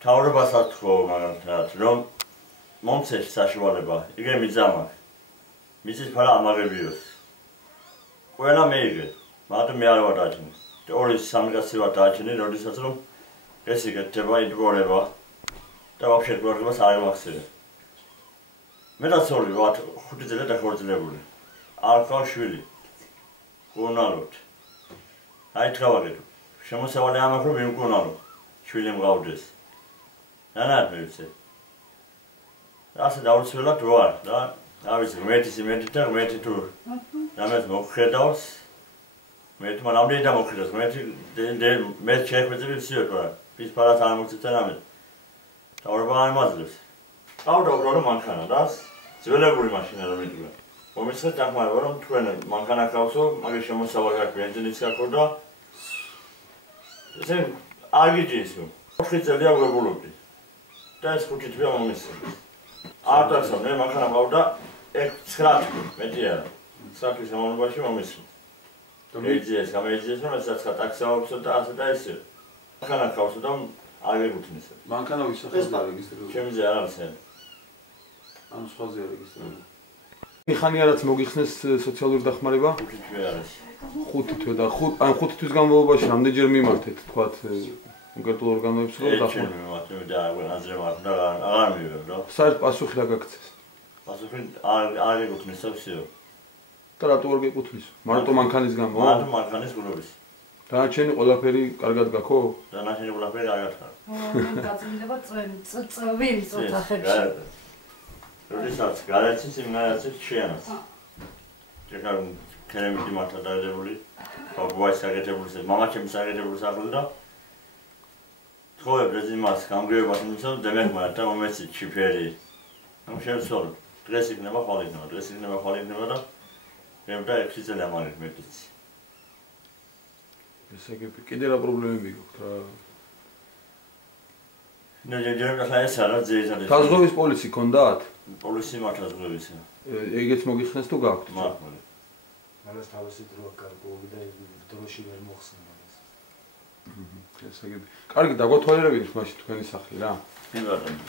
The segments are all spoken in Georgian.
თავრობას ათხოვ მაგალითად რომ მომცეს საშუალება იგე მიზამა მისის ფარა ამაღებიოს ყველა მეიგე მაგრამ მე არ ვარ დაჩინე ორი სამი კაცი ვარ დაჩინე როდესაც რომ ეს იკეთება იდღორება და ვაფშე გვარებას არ მახსენე მე დაცოლი ვარ 5 წელი დახორციელებული არ ყავს შვილი გონალოთ აი თქვავაგეთ შემოსავალი ამახრო ვიმგონალო შვილი მყავდეს Nana mevse. Asta davrusvelat var da. Avis meti tur. Namet mokredavs. Meti manamde da mokredas. Met çekmezi bir şey yok var. Biz para tanımak için namet. Tavırban mazlus. Avro mankana das. Söyle bu maşinere medru. O mesela takmar varam tuene mankana kauso mage şemosavagak benzinitska korda. Sen agicisu. Oxiteli avrebulubdi. და ეს ხუთი თვე მომისე. არ დაცო, მე მანქანა მყავდა 9 მეტი არა. 9 შემონობაში მომისე. მეძიეს, გამეძიეს, რომ ესაც ტაქსაობსო და ასე და ესე. მანქანა ყავსო და არ გეკუთვნის. მანქანა ვისახელდა რეგისტრირებული. ჩემზე არ არის. ამ სხვაზე რეგისტრირებული. მიხანიარაც მოგიხსნეს სოციალური დახმარება? 5 თვე არის. 5 თვე და ან 5 თვის განმავლობაში რამდენჯერ მიმართეთ, თქვათ კონკრეტულ ორგანოებს რომ დახმარება და აზრება და აღარ მივიღებ რა. საერთოდ პასუხი რა გაქცეს? პასუხი არ ეკუთვნის სოფსიო. და რატო არ გეკუთვნის? მარტო მანქანის გამო? მარტო მანქანის გულობის. დანარჩენი ყველაფერი კარგად გაქო? დანარჩენი ყველაფერი კარგად ხარ. მე გაწმინდება წვილი ოთახებში. როდესაც გარეთში სიმღერაცი შეანაც. ეხლა კერამიკი მართა დაედებული, ბაბუას საგეთებულს, მამაჩემს საგეთებულს ახლდა. Troje prezimās გამგრევებას იმისო დემეხმართ და მომეცი ჩიფერი. ამ შევცვალ. დღეს იქნება ხვალ და მე 6 წელი ამარეთ მეტიც. ესე იგი კიდე რა პრობლემები გაქვთ რა? ნეჯერა ხაეს არა ძეიზად. საზღვავის პოლიცი ქონდათ? პოლიცი მართაზღვევისა. ეგეც მოგიხსნეს თუ გაქვთ? მართლა. მანას თავისი დრო კარგული და დროში ვერ მოხსნა. ესე იგი კარგი დაგვათვალიერებინეთ მაშინ თქვენი სახლი რა. მე ბატონო.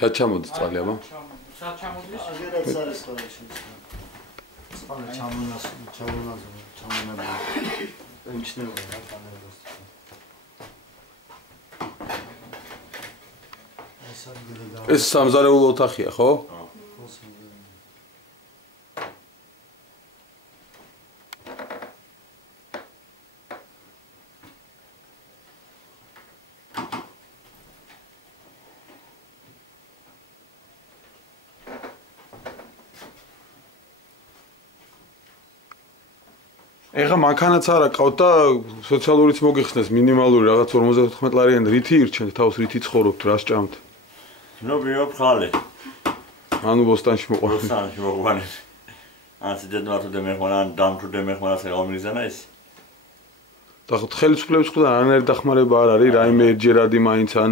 რა ჩამოდის წყალი აბა? სად ჩამოდის? აგერაც არის ხოლმე შეიძლება. სპანა ჩამონაზო. იმჩნევა რა კამერას. ეს სამზარეულო ოთახია, ხო? ეხა მანქანაც არა ყავთ და სოციალურიც მოგიხსნეს მინიმალური რაღაც 54 ლარიანი რითი ირჩენთ თავს რითი ცხოვრობთ რა სჭამთ? ნუ ვიობ ხალე. ანუ ბოსტანში მოყვანეთ. ბოსტანში მოყვანეთ. ასე დედმართო დემეხმარა დამთო დემეხმარა საღამრიზანა ეს. და ხელისუფლების მხრიდან არანაირი დახმარება არ არის რაიმე ერთჯერადი მაინც ან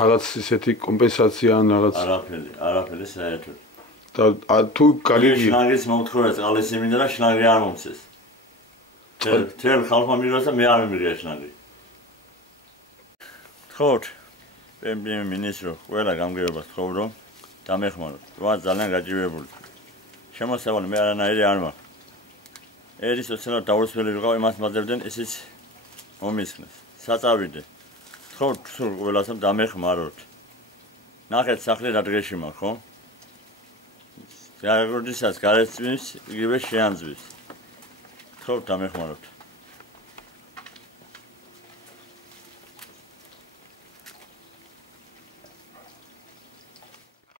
რაღაც ისეთი კომპენსაცია ან რაღაც არაფერი საერთოდ. და თუ კარგი შნაგრის მომთხოვე წყალის იმინდა და შნაგრი არ მომცეს. თელ ხალხმა მიღეს და მე არ მივიღე შნაგრი. თქოთ პემბიმ მინისტრო ყველა გამგეობას თქო რომ დამეხმაროთ. ვარ ძალიან გაჭირვებული. შემოსავალი მე არანაირი არ მაქვს. ერის სოციალურ დავრუსველი ვიყავ იმას მაძებდნენ ისიც მომისხნეს. საწავიდე. თქოთ სულ ყველასამ დამეხმაროთ. ნახეთ სახლი რა დღეში მაქვს ხო? როდესაც გარეთ წვიმს იგივე შეანძვის. თქო დამეხმაროთ.